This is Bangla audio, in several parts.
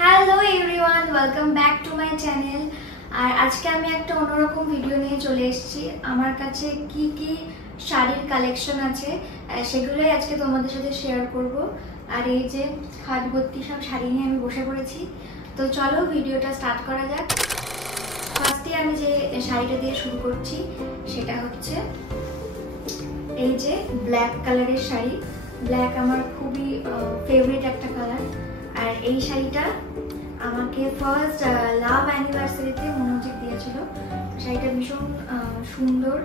Hello everyone, welcome back to my channel. আর আজকে আমি একটা অন্যরকম ভিডিও নিয়ে চলে এসেছি। আমার কাছে কি কি শাড়ির কালেকশন আছে সেগুলোই আজকে তোমাদের সাথে শেয়ার করব। আর এই যে হাত ভর্তি সব শাড়ি নিয়ে আমি বসে পড়েছি, তো চলো ভিডিওটা স্টার্ট করা যাক। ফার্স্টে আমি যে শাড়িটা দিয়ে শুরু করছি সেটা হচ্ছে এই যে ব্ল্যাক কালারের শাড়ি। ব্ল্যাক আমার খুবই ফেভারিট একটা কালার। আর এই শাড়িটা আমাকে ফার্স্ট লাভ অ্যানিভার্সারিতে মনোজিৎ দিয়েছিল। শাড়িটা ভীষণ সুন্দর।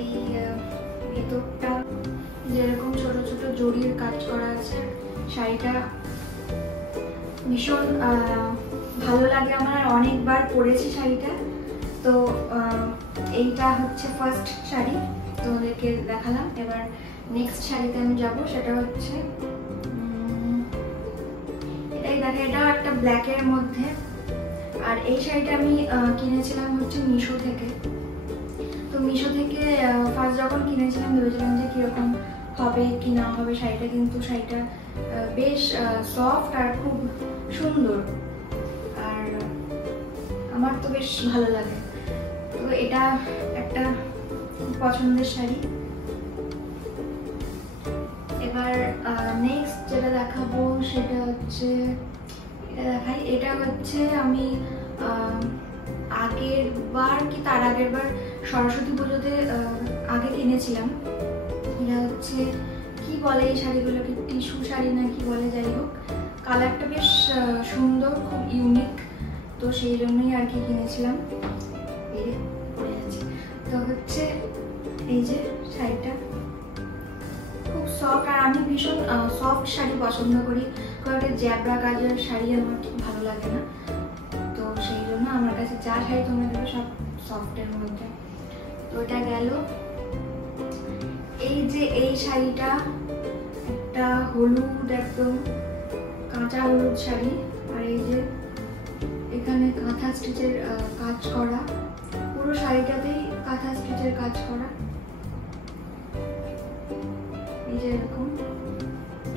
এই ভেতরটা যেরকম ছোট ছোট জড়ির কাজ করা আছে, শাড়িটা ভীষণ ভালো লাগে আমার, অনেকবার পরেছি শাড়িটা। তো এইটা হচ্ছে ফার্স্ট শাড়ি তোমাদেরকে দেখালাম। এবার নেক্সট শাড়িতে আমি যাব, সেটা হচ্ছে এটাও একটা ব্ল্যাকের মধ্যে। আর এই শাড়িটা আমি কিনেছিলাম হচ্ছে মিশো থেকে। তো মিশো থেকে ফার্স্ট যখন কিনেছিলাম ভেবেছিলাম যে কিরকম হবে কি না হবে শাড়িটা, কিন্তু শাড়িটা বেশ সফট আর খুব সুন্দর, আর আমার তো বেশ ভালো লাগে। তো এটা একটা পছন্দের শাড়ি। এবার নেক্সট যেটা দেখাবো সেটা হচ্ছে এটা হচ্ছে আমি আগের বার কি তার আগের বার সরস্বতী পুজোতে আগে কিনেছিলাম। এটা হচ্ছে কি বলে এই শাড়িগুলোকে, টিস্যু শাড়ি না কি বলে, যাই হোক কালারটা বেশ সুন্দর, খুব ইউনিক। তো সেই জন্যই আর কি কিনেছিলাম। পরে আছে তো হচ্ছে এই যে শাড়িটা খুব সফট। আর আমি ভীষণ সফট শাড়ি পছন্দ করি, কয়েকটা জ্যাবরা কাজের শাড়ি আমার ঠিক ভালো লাগে না। তো সেই জন্য আমার কাছে যা শাড়ি তোমরা দেবে সব সফটের মধ্যে। তো এটা গেল। এই যে এই শাড়িটা একটা হলুদ, একদম কাঁচা হলুদ শাড়ি। আর এই যে এখানে কাঁথা স্টিচের কাজ করা, পুরো শাড়িটাতেই কাঁথা স্টিচের কাজ করা। এই যে এরকম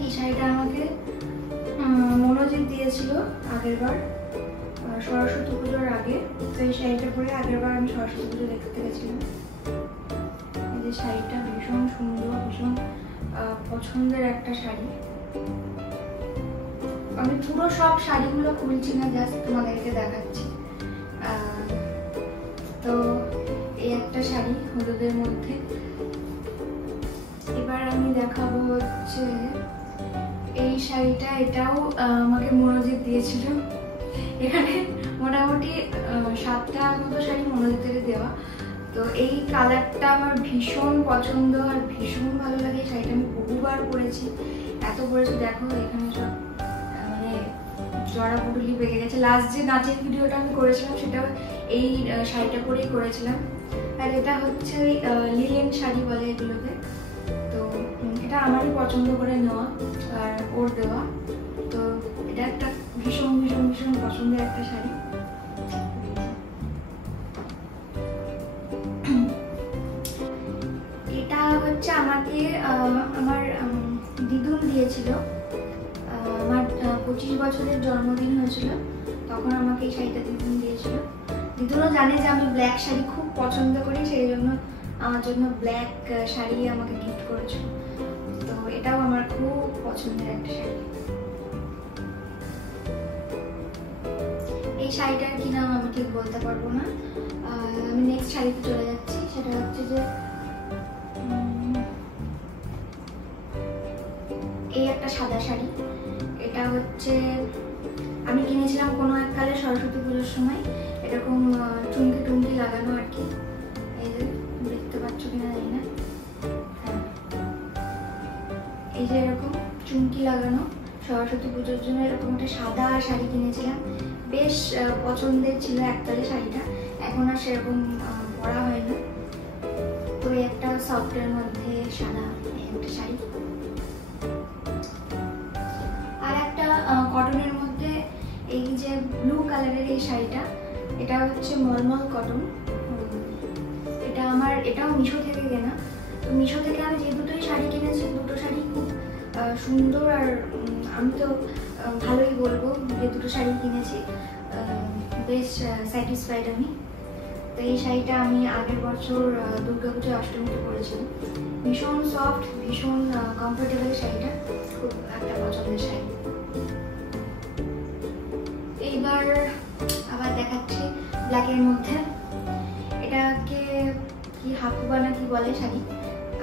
এই শাড়িটা আমাকে মনোজিৎ দিয়েছিল আগের বার সরস্বতী পুজোর আগে। তো এই শাড়িটা পরে আগের বার আমি সরস্বতী পুজো দেখতে গেছিলাম। এই যে শাড়িটা ভীষণ সুন্দর, ভীষণ পছন্দের একটা শাড়ি। আমি পুরো সব শাড়িগুলো খুলছি না, জাস্ট তোমাদেরকে দেখাচ্ছি। তো এই একটা শাড়ি হলুদের মধ্যে। এবার আমি দেখাবো হচ্ছে এই শাড়িটা। এটাও আমাকে মনোজিৎ দিয়েছিল। এখানে মোটামুটি 7টা মতো শাড়ি মনোজিতের দেওয়া। তো এই কালারটা আমার ভীষণ পছন্দ আর ভীষণ ভালো লাগে। এই শাড়িটা আমি বহুবার পরেছি, এত পরেছি দেখো এখানে সব মানে জড়া পুটুলি পেকে গেছে। লাস্ট যে নাচের ভিডিওটা আমি করেছিলাম সেটাও এই শাড়িটা পরেই করেছিলাম। আর এটা হচ্ছে ওই লিলেন শাড়ি বলে এগুলোকে। তো এটা আমারই পছন্দ করে নেওয়া আর ওর দেওয়া। তো এটা একটা ভীষণ ভীষণ ভীষণ পছন্দের একটা শাড়ি। এটা হচ্ছে আমাকে আমার দিদুন দিয়েছিল। আমার 25 বছরের জন্মদিন হয়েছিল, তখন আমাকে এই শাড়িটা দিদুন দিয়েছিল। দিদুনও জানে যে আমি ব্ল্যাক শাড়ি খুব পছন্দ করি, সেই জন্য আমার জন্য ব্ল্যাক শাড়ি আমাকে গিফট করেছিল। তো এটাও আমার খুব পছন্দের একটা শাড়ি। এই শাড়িটার কি নাম আমি ঠিক বলতে পারবো না। আমি নেক্সট শাড়িতে চলে যাচ্ছি, সেটা হচ্ছে যে এই একটা সাদা শাড়ি। এটা হচ্ছে আমি কিনেছিলাম কোনো এককালে সরস্বতী পুজোর সময়। এরকম চুমকি টুমকি লাগানো আর কি। এই যে দেখতে পাচ্ছ কিনা জানি না, এই যে এরকম চুমকি লাগানো সরস্বতী পুজোর জন্য এরকম একটা সাদা শাড়ি কিনেছিলাম। বেশ পছন্দের ছিল এককালে শাড়িটা, এখন আর সেরকম পরা হয় না। তো এই একটা সফটের মধ্যে সাদা এই একটা শাড়ি। আর একটা কটনের মধ্যে এই যে ব্লু কালারের এই শাড়িটা, এটা হচ্ছে মলমল কটন। এটাও মিশো থেকে কেনা। তো মিশো থেকে আমি যে দুটোই শাড়ি কিনেছি, দুটো শাড়ি খুব সুন্দর। আর আমি তো ভালোই বলবো, যে দুটো শাড়ি কিনেছি বেশ স্যাটিসফাইড আমি। তো এই শাড়িটা আমি আগের বছর দুর্গাপুজো অষ্টমীতে পরেছিলাম। ভীষণ সফট, ভীষণ কমফোর্টেবল শাড়িটা, খুব একটা পছন্দের শাড়ি। এইবার আবার দেখাচ্ছি ব্ল্যাকের মধ্যে। এটাকে কি হাকুবা না কি বলে শাড়ি,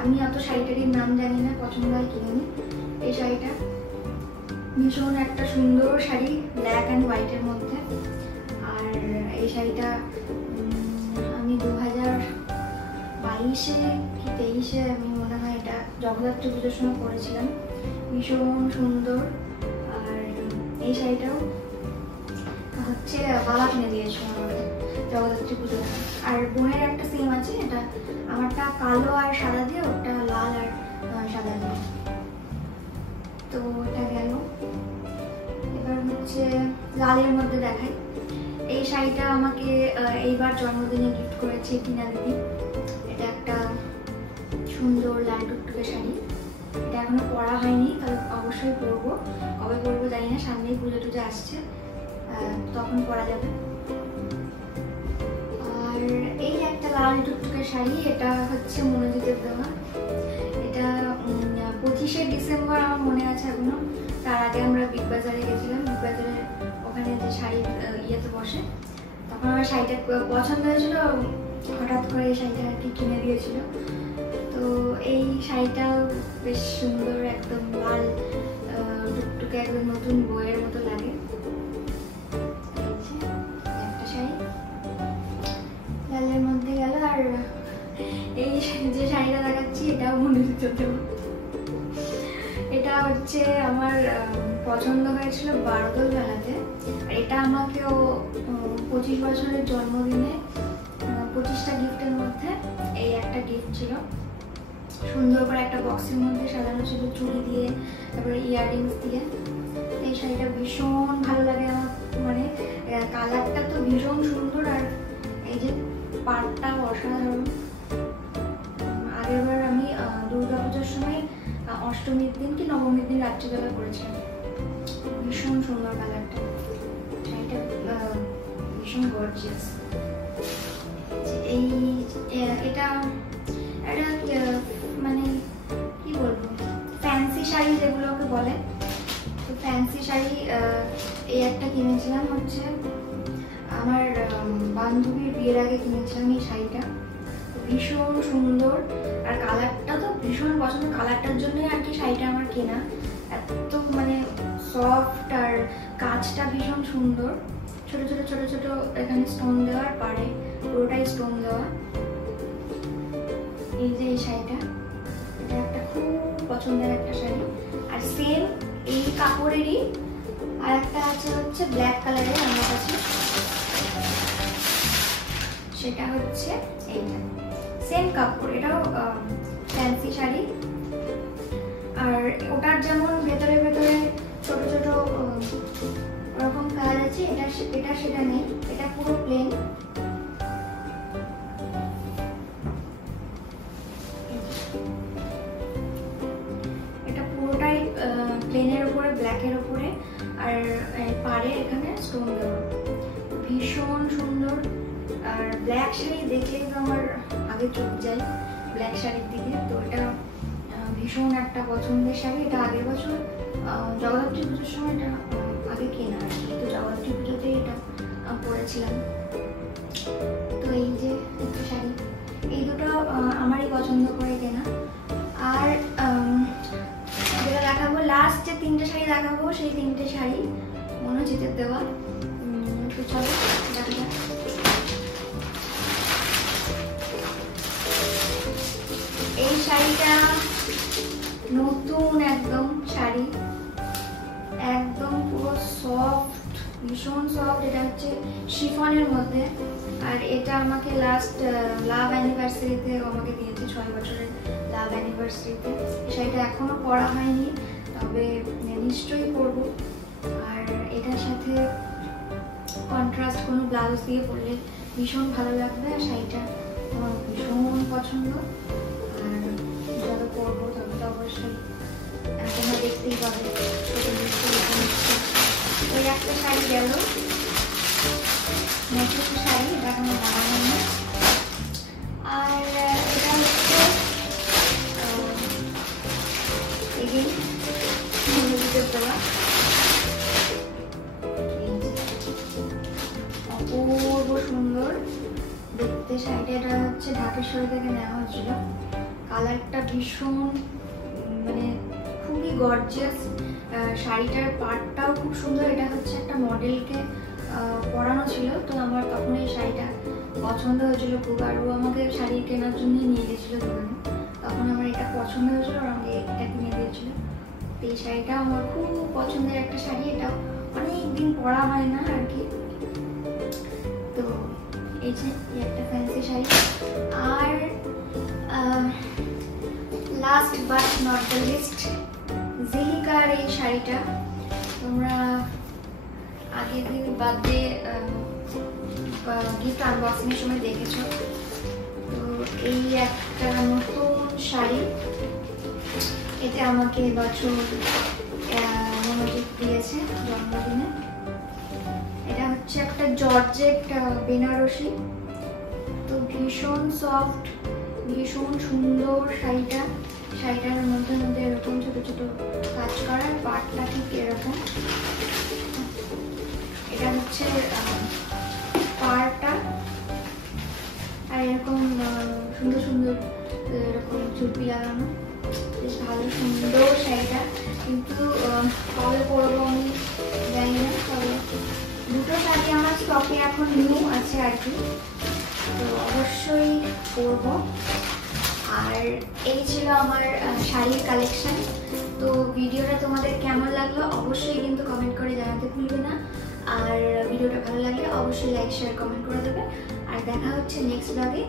আমি অত শাড়িটারির নাম জানি না, পছন্দ হয় কিনে নিই। এই শাড়িটা ভীষণ একটা সুন্দর শাড়ি, ব্ল্যাক অ্যান্ড হোয়াইটের মধ্যে। আর এই শাড়িটা আমি 2022-এ কি 23-এ আমি মনে হয় এটা জগদ্ধাত্রী পুজোর সময় পরেছিলাম। ভীষণ সুন্দর। আর এই শাড়িটাও হচ্ছে বাবা কিনে দিয়েছিল আমাকে জগদ্ধাত্রী পুজোতে। আর বোনের একটা সেম আছে, এটা আমারটা কালো আর সাদা দিয়ে, ওটা লাল আর সাদা দিয়ে। তো এটা গেল। এবার হচ্ছে লালের মধ্যে দেখাই। এই শাড়িটা আমাকে এইবার জন্মদিনে গিফট করেছে টিনা দিদি। এটা একটা সুন্দর লাল টুকটুকে শাড়ি। এটা এখনো পরা হয়নি, তবে অবশ্যই পরবো। কবে পরবো জানি না, সামনেই পুজো টুজো আসছে, তখন পরা যাবে। আর এই একটা লাল টুকটুকে শাড়ি, এটা হচ্ছে মনোজিতের দেওয়া। এটা 25শে ডিসেম্বর আমার মনে আছে এখনো। তার আগে আমরা বিগ বাজারে গেছিলাম, বিগ বাজারে ওখানে যে শাড়ির ইয়েতে বসে, তখন আমার শাড়িটা পছন্দ হয়েছিল, হঠাৎ করে এই শাড়িটা আর কি কিনে দিয়েছিল। তো এই শাড়িটাও বেশ সুন্দর, একদম লাল টুকটুকে, একদম নতুন বইয়ের মতো লাগে। একটা শাড়ি লালের মধ্যে গেল। আর এই যে শাড়িটা দেখাচ্ছি এটাও মনোজিতের দেওয়া। এটা হচ্ছে আমার পছন্দ হয়েছিল বারদোল মেলাতে। আর এটা আমাকেও 25 বছরের জন্মদিনে 25টা গিফটের মধ্যে এই একটা গিফট ছিল। সুন্দর করে একটা বক্সের মধ্যে সাজানো ছিল চুড়ি দিয়ে, তারপরে ইয়াররিংস দিয়ে। এই শাড়িটা ভীষণ ভালো লাগে আমার, মানে কালারটা তো ভীষণ সুন্দর, আর এই যে পাড়টা অসাধারণ। আগেরবার আমি দুর্গাপূজার সময় অষ্টমীর দিন কি নবমীর দিন রাত্রিবেলা করেছিলাম। ভীষণ সুন্দর কালারটা, শাড়িটা ভীষণ গর্জিয়াস। এটা মানে কি বলবো, ফ্যান্সি শাড়ি যেগুলোকে বলে। তো ফ্যান্সি শাড়ি এই একটা কিনেছিলাম, হচ্ছে আমার বান্ধবীর বিয়ের আগে কিনেছিলাম এই শাড়িটা। ভীষণ সুন্দর, আর কালারটা তো ভীষণ পছন্দ, কালারটার জন্যই আর কি শাড়িটা আমার কেনা। এত মানে সফট, আর কাজটা ভীষণ সুন্দর। ছোট ছোট ছোট ছোট এখানে স্টোন দেওয়ার, পারে পুরোটাই স্টোন দেওয়া। এই যে এই শাড়িটা, এটা একটা খুব পছন্দের একটা শাড়ি। আর সেম এই কাপড়েরই আর একটা আছে হচ্ছে ব্ল্যাক কালারের আমার কাছে, সেটা হচ্ছে এইটা। সেম কাপড়, এটাও ফ্যান্সি শাড়ি। আর ওটার যেমন ভেতরে ভেতরে ছোট ছোট ওরকম কালার আছে, এটা সেটা নেই, এটা পুরো প্লেন। এটা পুরোটাই প্লেনের উপরে, ব্ল্যাকের উপরে, আর পাড়ে এখানে স্টোন দেওয়া। ভীষণ সুন্দর। আর ব্ল্যাক শাড়ি দেখলেই তো আমার আগে চোখ যায় ব্ল্যাক শাড়ির দিকে। তো এটা ভীষণ একটা পছন্দের শাড়ি। এটা আগের বছর জগদ্ধাত্রী পুজোর সময় এটা আগে কেনা আর কি। তো জগদ্ধাত্রী পুজোতে এটা পরেছিলাম। তো এই যে দুটো শাড়ি, এই দুটো আমারই পছন্দ করে কেনা। আর যেটা দেখাবো, লাস্ট যে 3টে শাড়ি দেখাবো, সেই 3টে শাড়ি মনোজিতের দেওয়া। তো চলো দেখা যাক। এই শাড়িটা নতুন একদম শাড়ি, একদম পুরো সফট, ভীষণ সফট। এটা হচ্ছে শিফনের মধ্যে। আর এটা আমাকে লাস্ট লাভ অ্যানিভার্সারিতে আমাকে দিয়েছে, 6 বছরের লাভ অ্যানিভার্সারিতে। শাড়িটা এখনো পরা হয়নি, তবে নিশ্চয়ই পরবো। আর এটার সাথে কন্ট্রাস্ট কোনো ব্লাউজ দিয়ে পরলে ভীষণ ভালো লাগবে। আর শাড়িটা আমার ভীষণ পছন্দ। আর যবে পরবো তবে তো অবশ্যই তোমরা দেখতেই পাবে। ওই একটা শাড়ি গেল, নতুন শাড়ি, এটা এখনো বানানো না। আর এটা হচ্ছে অপূর্ব সুন্দর দেখতে শাড়িটা। এটা হচ্ছে ঢাকেশ্বরী থেকে নেওয়া হয়েছিল। কালারটা ভীষণ মানে খুবই গর্জিয়াস। শাড়িটার পাড়টাও খুব সুন্দর। এটা হচ্ছে একটা মডেলকে পরানো ছিল, তো আমার তখন এই শাড়িটা পছন্দ হয়েছিল খুব। আর ও আমাকে শাড়ি কেনার জন্যই নিয়ে গেছিল দোকানে, তখন আমার এটা পছন্দ হয়েছিল আর আমাকে এটা কিনে দিয়েছিল। তো এই শাড়িটা আমার খুব পছন্দের একটা শাড়ি, এটা অনেকদিন পরা হয় না আর কি। তো এই যে একটা ফ্যান্সি শাড়ি। আর last but not the least, জিহিকার এই শাড়িটা তোমরা আগের দিন বার্থডে গিফট আনবক্সিং এর সময় দেখেছো। তো এই একটা নতুন শাড়ি, এটা আমাকে এবছর মনোযোগ দিয়েছে জন্মদিনে। এটা হচ্ছে একটা জর্জেট বেনারসি, তো ভীষণ সফট, ভীষণ সুন্দর শাড়িটা। শাড়িটার মধ্যে মধ্যে এরকম ছোট ছোট কাজ করার, পাটটা ঠিক এরকম। এটা হচ্ছে পাড়টা, আর এরকম সুন্দর সুন্দর এরকম চুপি লাগানো, বেশ ভালো সুন্দর শাড়িটা। কিন্তু কবে পরবো আমি জানি না, তবে দুটো শাড়ি আমার স্টকে এখন নিউ আছে আর কি, তো অবশ্যই পরবো। আর এই ছিল আমার শাড়ির কালেকশন। তো ভিডিওটা তোমাদের কেমন লাগলো অবশ্যই কিন্তু কমেন্ট করে জানাতে ভুলবে না। আর ভিডিওটা ভালো লাগলে অবশ্যই লাইক শেয়ার কমেন্ট করে দেবে। আর দেখা হচ্ছে নেক্সট ব্লগে।